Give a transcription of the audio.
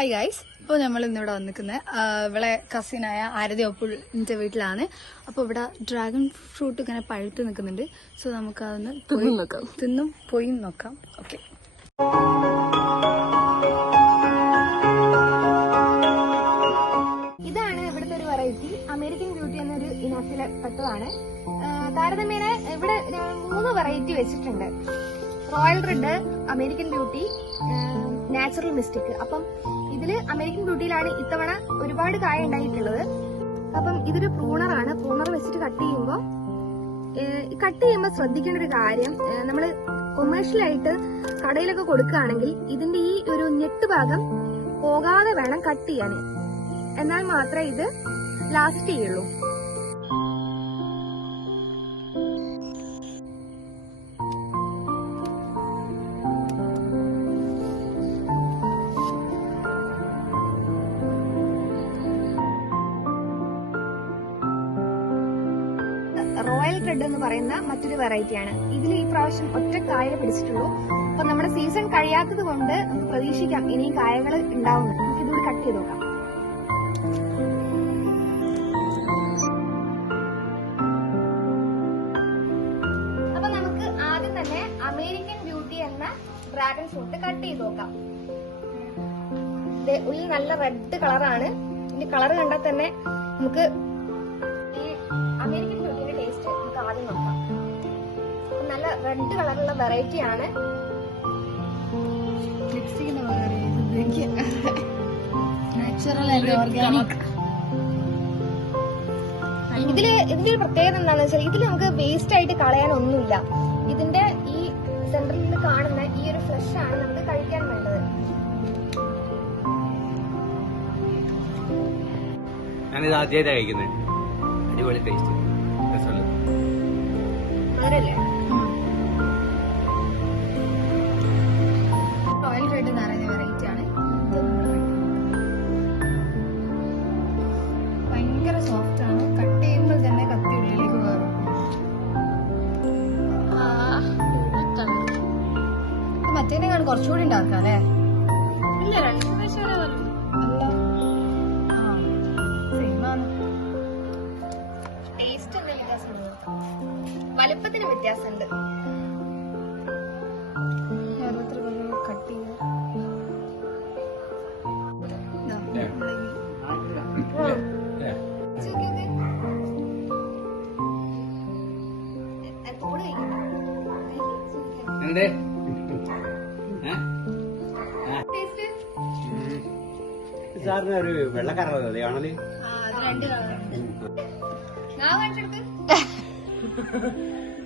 Hi guys ഇപ്പോൾ നമ്മൾ ഇന്നിവിടെ വന്നിരിക്കുന്നത് ഇവിടെ കസിനായ ആരതി ഒപ്പുളിന്റെ വീട്ടിലാണ്. അപ്പോൾ ഇവിടെ ഡ്രാഗൺ ഫ്രൂട്ട് ഇങ്ങനെ പഴുത്ത് നിൽക്കുന്നുണ്ട്. സോ നമുക്ക് അതൊന്ന് തിന്നും നോക്കാം. തിന്നും പോയി നോക്കാം. ഓക്കെ ഇതാണ് ഇവിടുത്തെ ഒരു വെറൈറ്റി അമേരിക്കൻ ബ്യൂട്ടി എന്നൊരു ഇനത്തിലെ പെട്ടതാണ്. താരതമ്യേന ഇവിടെ മൂന്ന് വെറൈറ്റി വെച്ചിട്ടുണ്ട്. Royal red American beauty natural mistake അപ്പം ഇതിൽ അമേരിക്കൻ ബ്യൂട്ടിയിലാണ് ഇത്തവണ ഒരുപാട് കായ ഉണ്ടായിട്ടുള്ളത്. അപ്പം ഇതൊരു പ്രൂണറാണ് പ്രൂണർ വെച്ചിട്ട് കട്ട് ചെയ്യുമ്പോൾ കട്ട് ചെയ്യുമ്പോൾ ശ്രദ്ധിക്കേണ്ട ഒരു കാര്യം നമ്മൾ കൊമേഴ്ഷ്യൽ ആയിട്ട് കടയിലൊക്കെ കൊടുക്കുകയാണെങ്കിൽ ഇതിന്റെ ഈ ഒരു ഞെട്ട് ഭാഗം പോകാതെ വേണം കട്ട് ചെയ്യാൻ എന്നാൽ മാത്രമേ ഇത് ലാസ്റ്റ് ചെയ്യുള്ളൂ. റോയൽ റെഡ് എന്ന് പറയുന്ന മറ്റൊരു വെറൈറ്റിയാണ് ഇതിൽ ഈ പ്രാവശ്യം ഒറ്റ കായ പിടിച്ചിട്ടുള്ളൂ. അപ്പൊ നമ്മുടെ സീസൺ കഴിയാത്തത് കൊണ്ട് നമുക്ക് പ്രതീക്ഷിക്കാം ഇനി കായകൾ ഉണ്ടാവും നമുക്ക് ഇതുകൂടി കട്ട് ചെയ്ത് നോക്കാം. അപ്പൊ നമുക്ക് ആദ്യം തന്നെ അമേരിക്കൻ ബ്യൂട്ടി എന്ന ഡ്രാഗൺ ഫ്രൂട്ട് കട്ട് ചെയ്ത് നോക്കാം. ഉള്ളിൽ നല്ല റെഡ് കളറാണ് ഇതിന്റെ കളർ കണ്ടാൽ തന്നെ നമുക്ക് റെഡ് കളറുള്ള വെറൈറ്റി ആണ്. നാച്ചുറൽ ആൻഡ് ഓർഗാനിക് ഇതിൽ ഇതിന്റെ ഒരു പ്രത്യേകത എന്താണെന്ന് വെച്ചാൽ ഇതിൽ നമുക്ക് വേസ്റ്റ് ആയിട്ട് കളയാൻ ഒന്നുമില്ല ഇതിന്റെ ഈ സെന്ററിൽ നിന്ന് കാണുന്ന ഈ ഒരു ഫ്ലഷ് ആണ് നമുക്ക് കഴിക്കാൻ വേണ്ടത്. ഞാനിത് ആദ്യമായിട്ടാണ് കഴിക്കുന്നത് അടിപൊളി ടേസ്റ്റ് രസമുണ്ട്. ഇത് മറ്റേതിനെക്കാളും കുറച്ചുകൂടി ഉണ്ടാക്കാം അല്ലേ ഇല്ല രണ്ട് ടേസ്റ്റ് എന്തെങ്കിലും വ്യത്യാസമുണ്ടോ വലുപ്പത്തിന് വ്യത്യാസമുണ്ട്. എന്തേ? സാറിന് ഒരു വെള്ളക്കാരുള്ളത് അതെ ആ, അത് രണ്ട് കാണിച്ചെടുത്ത്